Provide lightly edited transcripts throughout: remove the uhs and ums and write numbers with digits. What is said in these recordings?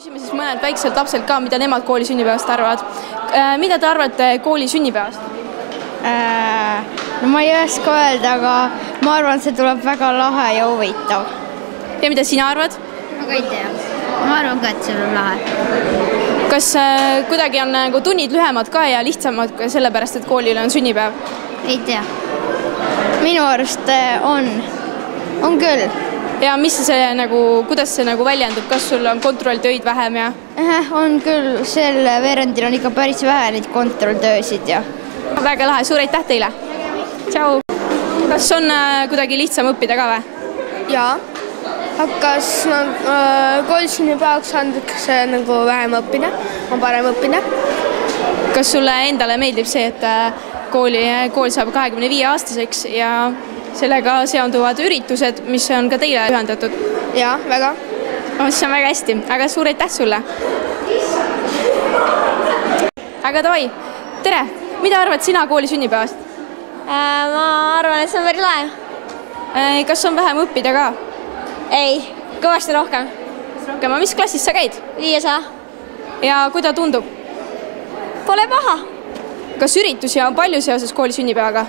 Küsime siis mõned väikselt lapselt ka, mida nemad kooli sünnipäevast arvavad. Mida te arvate kooli sünnipäevast? No ma ei oska öelda, aga ma arvan, et see tuleb väga lahe ja huvitav. Ja mida sina arvad? Ma ka ei tea. Ma arvan ka, et see on lahe. Kas kuidagi on nagu tunnid lühemad ka ja lihtsamad sellepärast, et koolil on sünnipäev? Ei tea. Minu arust on küll. Ja mis see kuidas see väljendub? Kas sul on kontrolltöid vähem ja? On küll, sel veerandil on ikka päris vähe neid kontrolltöösid ja. Väga lahe, suur aitäh teile! Tšau! Kas on kuidagi lihtsam õppida ka või? Jaa. Hakkas koolsünnipäevaks antakse vähem õppida, on parem õppida. Kas sulle endale meeldib see, et kool saab 25-aastaseks ja sellega seonduvad üritused, mis on ka teile ühendatud? Jaa, väga. See on väga hästi, aga suur aitäh sulle! Aga davai, tere! Mida arvad sina kooli sünnipäevast? Ma arvan, et see on päris lahe. Kas on vähem õppida ka? Ei, kõvasti rohkem. Rohkem, mis klassis sa käid? 500. Ja kuidas tundub? Pole paha. Kas üritusi on palju seoses kooli sünnipäevaga?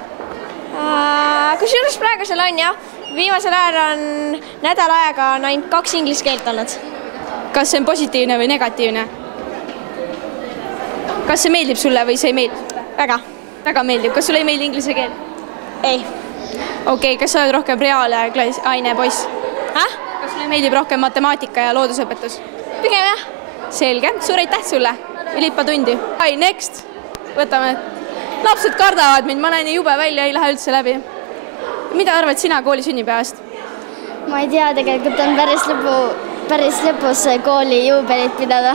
Kusjuures praegusel on jah. Viimasel ajal on nädal aega on ainult 2 inglise keelt olnud. Kas see on positiivne või negatiivne? Kas see meeldib sulle või see ei meeldi? Väga. Väga meeldib. Kas sulle ei meeldi inglise keel? Ei. Okei, kas sa oled rohkem reaalaine poiss? Kas sulle meeldib rohkem matemaatika ja loodusõpetus? Pigem jah. Selge. Suur aitäh sulle. Ilipa tundi. Next. Võtame. Lapsed kardavad mind, ma näin jube välja, ei lähe üldse läbi. Mida arvad sina kooli sünnipäevast? Ma ei tea, tegelikult on päris lõpus kooli juubelit pidada.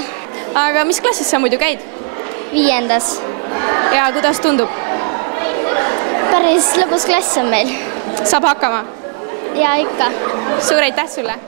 Aga mis klassis sa muidu käid? 5. Ja kuidas tundub? Päris lõbus klass on meil. Saab hakkama? Ja ikka. Suur aitäh sulle!